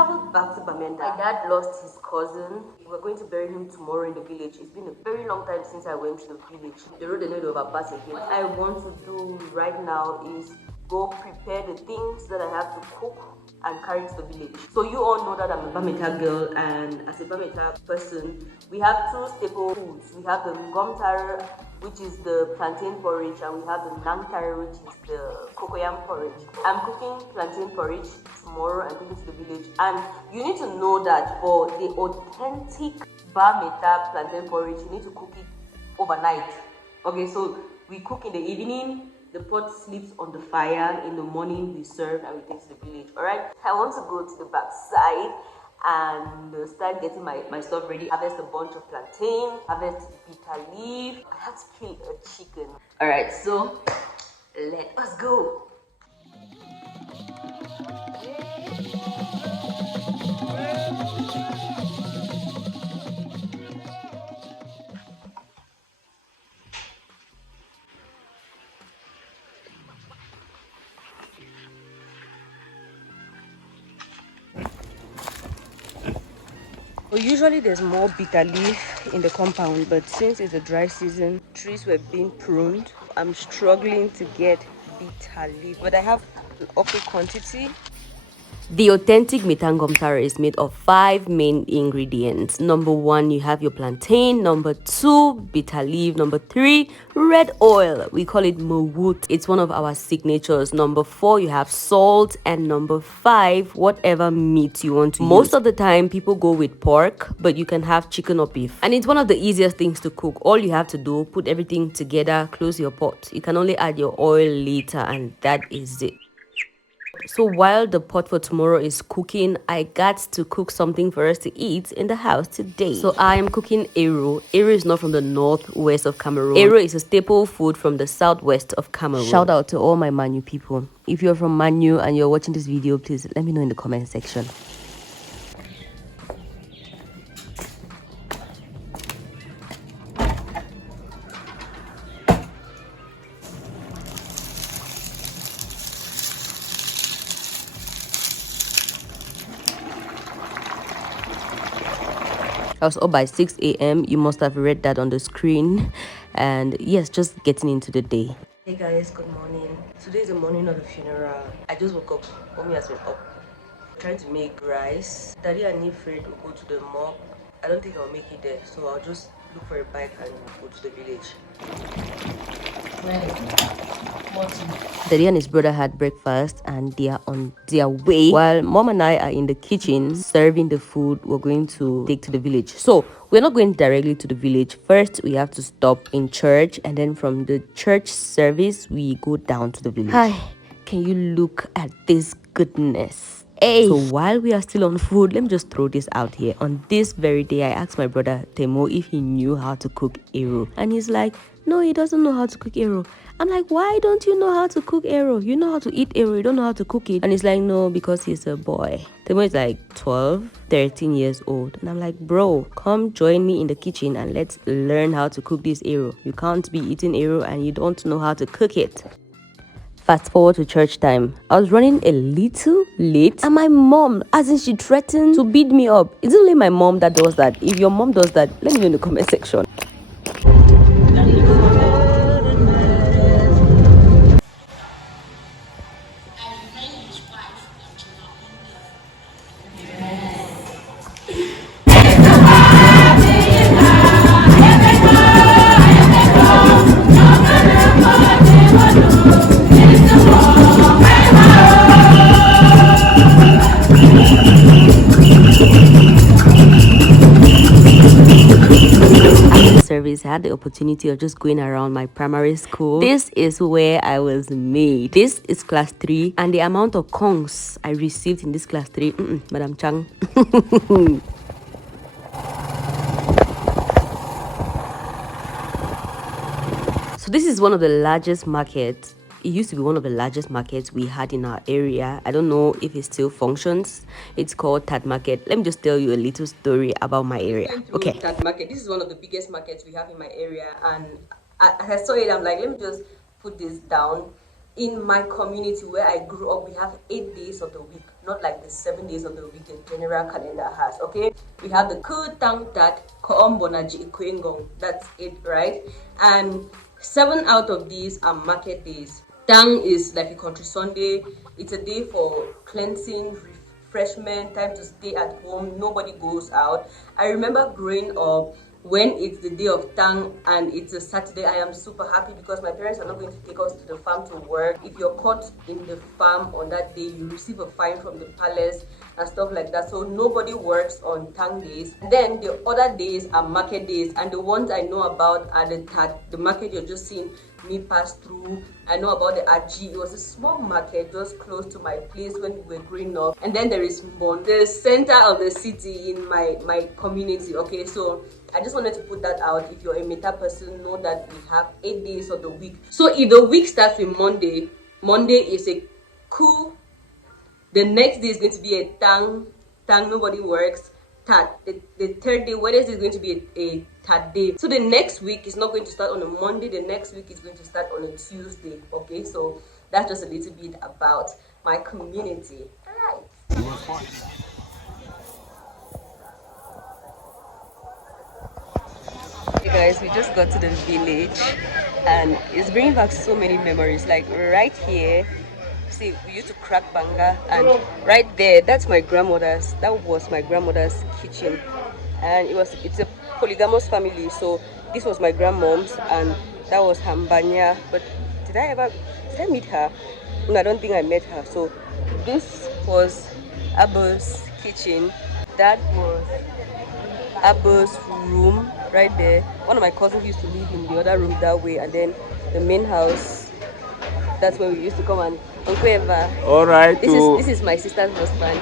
traveled back to Bamenda. My dad lost his cousin. We're going to bury him tomorrow in the village. It's been a very long time since I went to the village. The road they need to overpass again. What I want to do right now is go prepare the things that I have to cook and carry to the village. So you all know that I'm a Bamenda girl, and as a Bamenda person, we have two staple foods. We have the ngomtare, which is the plantain porridge, and we have the nangtare, which is the cocoyam porridge. I'm cooking plantain porridge tomorrow and taking to the village. And you need to know that for the authentic Bamenda plantain porridge, you need to cook it overnight. Okay, so we cook in the evening, the pot sleeps on the fire, in the morning we serve and we take to the village. Alright, I want to go to the backside and start getting my stuff ready. Harvest a bunch of plantain, harvest bitter leaf. I have to kill a chicken. Alright, so let us go. Well, usually there's more bitter leaf in the compound, but since it's a dry season, trees were being pruned. I'm struggling to get bitter leaf, but I have an okay quantity. The authentic mitangomtare is made of 5 main ingredients. Number 1, you have your plantain. Number 2, bitter leaf. Number 3, red oil. We call it mawut. It's one of our signatures. Number 4, you have salt. And number 5, whatever meat you want to use. Most of the time, people go with pork, but you can have chicken or beef. And it's one of the easiest things to cook. All you have to do, put everything together, close your pot. You can only add your oil later, and that is it. So while the pot for tomorrow is cooking, I got to cook something for us to eat in the house today. So I am cooking eru. Eru is not from the northwest of Cameroon. Eru is a staple food from the southwest of Cameroon. Shout out to all my Manu people. If you're from Manu and you're watching this video, please let me know in the comment section. I was up by 6 a.m. You must have read that on the screen. And yes, just getting into the day. Hey guys, good morning. Today is the morning of the funeral. I just woke up. Mommy has been up. Trying to make rice. Daddy and Nifred will go to the morgue. I don't think I'll make it there, so I'll just look for a bike and go to the village. Daddy and his brother had breakfast and they are on their way, while mom and I are in the kitchen serving the food we're going to take to the village. So we're not going directly to the village. First we have to stop in church, and then from the church service we go down to the village. Hi, can you look at this goodness? Hey. So while we are still on food, let me just throw this out here. On this very day, I asked my brother Temo if he knew how to cook eru, and he's like, no, he doesn't know how to cook eru. I'm like, why don't you know how to cook eru? You know how to eat eru, you don't know how to cook it. And he's like, no, because he's a boy. Temo is like 12, 13 years old. And I'm like, bro, come join me in the kitchen and let's learn how to cook this eru. You can't be eating eru and you don't know how to cook it. Fast forward to church time. I was running a little late, and my mom, as in she threatened to beat me up. It's only my mom that does that. If your mom does that, let me know in the comment section. Service, I had the opportunity of just going around my primary school. This is where I was made. This is class 3, and the amount of congs I received in this class 3, Madam Chang. So this is one of the largest markets. It used to be one of the largest markets we had in our area. I don't know if it still functions. It's called Tat Market. Let me just tell you a little story about my area. Okay. Tat Market. This is one of the biggest markets we have in my area. And as I saw it, I'm like, let me just put this down in my community where I grew up, we have 8 days of the week, not like the 7 days of the week the general calendar has. Okay, we have the Kutang Tat Koombonaji Ikwengong. That's it, right? And 7 out of these are market days. Tang is like a country Sunday. It's a day for cleansing, refreshment, time to stay at home. Nobody goes out. I remember growing up, when it's the day of Tang and it's a Saturday, I am super happy because my parents are not going to take us to the farm to work. If you're caught in the farm on that day, you receive a fine from the palace and stuff like that. So nobody works on Tang days. Then the other days are market days, and the ones I know about are the market you're just seeing me pass through. I know about the Aji. It was a small market just close to my place when we were growing up. And then there is Mbon, the center of the city in my community. Okay, so I just wanted to put that out. If you're a meta person, know that we have 8 days of the week. So if the week starts with Monday, Monday is a coup. The next day is going to be a Tang, nobody works. Tat, the third day, Wednesday is going to be a Tat day. So the next week is not going to start on a Monday, the next week is going to start on a Tuesday. Okay, so that's just a little bit about my community. All right. Hey guys, we just got to the village and it's bringing back so many memories. Like right here, see, we used to crack banga, and right there, that was my grandmother's kitchen. And it's a polygamous family, so this was my grandmom's and that was Hambanya. But did I meet her? No, I don't think I met her. So this was Abba's kitchen. That was Abba's room right there. One of my cousins used to live in the other room that way, and then the main house, that's where we used to come. And Uncle Eva, all right, this is my sister's husband.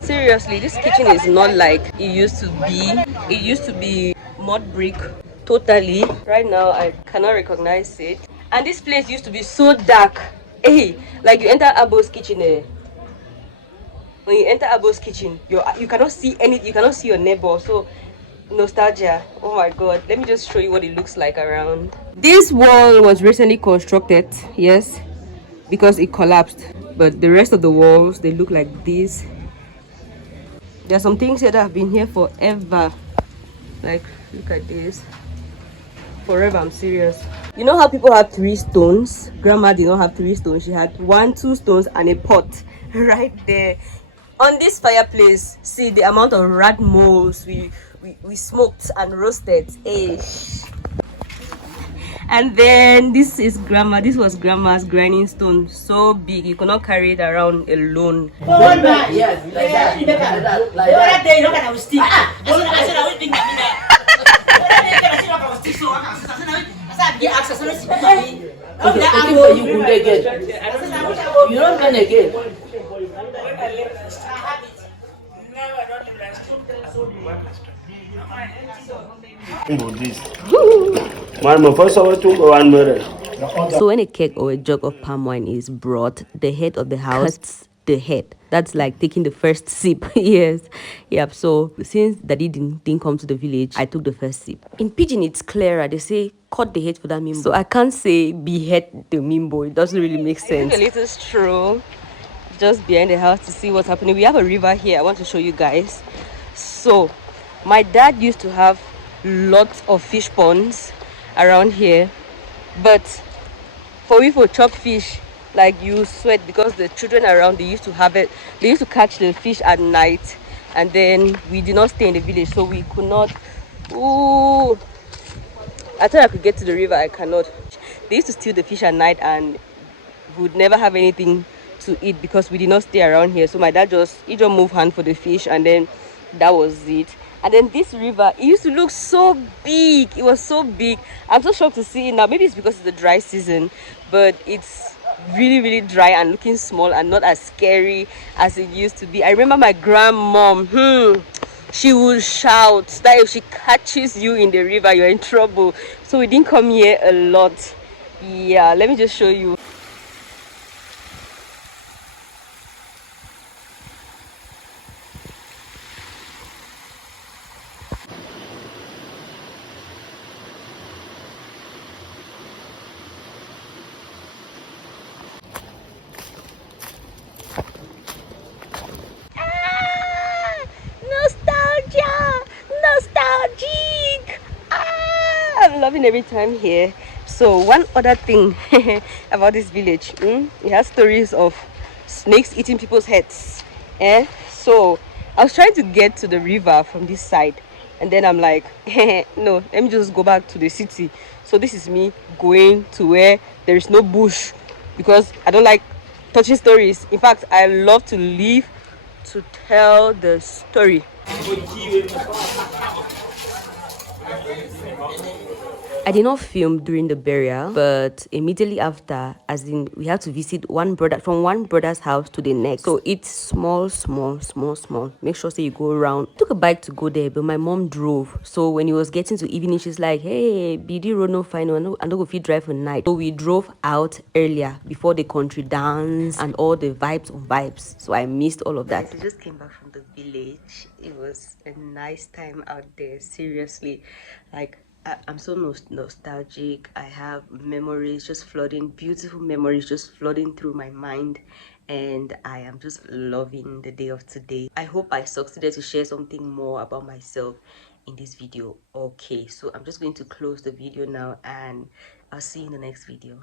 Seriously, this kitchen is not like it used to be. It used to be mud brick totally. Right now I cannot recognize it. And this place used to be so dark. Hey, like you enter Abo's kitchen, when you enter Abo's kitchen, you cannot see anything, you cannot see your neighbor. So nostalgia. Oh my god, let me just show you what it looks like around. This wall was recently constructed, yes, because it collapsed, but the rest of the walls, they look like this. There are some things here that have been here forever. Like, look at this. Forever, I'm serious. You know how people have 3 stones? Grandma did not have 3 stones. She had 1, 2 stones and a pot right there. On this fireplace, see the amount of rat moles we smoked and roasted. And then this is grandma. This was grandma's grinding stone, so big you could not carry it around alone. Yes, like that. Like you don't run again. So when a keg or a jug of palm wine is brought, the head of the house cuts the head. That's like taking the first sip. Yes. Yep. So since daddy didn't come to the village, I took the first sip. In pidgin, it's clearer. They say cut the head for that mimbo. So I can't say behead the mimbo. It doesn't really make sense. I took a little stroll just behind the house to see what's happening. We have a river here. I want to show you guys. So my dad used to have lots of fish ponds around here, but for we for chop fish, like you sweat, because the children around, they used to catch the fish at night, and then we did not stay in the village, so we could not. Ooh, I thought I could get to the river. I cannot. They used to steal the fish at night and would never have anything to eat because we did not stay around here. So my dad just moved hand for the fish, and then that was it. And then this river, it used to look so big. It was so big. I'm so shocked to see it now. Maybe it's because it's the dry season, but it's really, really dry and looking small and not as scary as it used to be. I remember my grandmom, she would shout that if she catches you in the river, you're in trouble. So we didn't come here a lot. Yeah, let me just show you. spend every time here. So one other thing about this village, it has stories of snakes eating people's heads. So I was trying to get to the river from this side, and then I'm like, no, let me just go back to the city. So this is me going to where there is no bush, because I don't like touching stories. In fact, I love to live to tell the story. I did not film during the burial, but immediately after, as in, we had to visit one brother, from one brother's house to the next. So it's small. Make sure say you go around. Took a bike to go there, but my mom drove. So when it was getting to evening, she's like, "Hey, BD road no fine. I don't go fit drive for night." So we drove out earlier before the country dance and all the vibes on vibes. So I missed all of that. I just came back from the village. It was a nice time out there. Seriously, like. I'm so nostalgic. I have memories just flooding, beautiful memories just flooding through my mind, and I am just loving the day of today. I hope I succeeded to share something more about myself in this video. Okay, so I'm just going to close the video now, and I'll see you in the next video.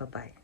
Bye bye.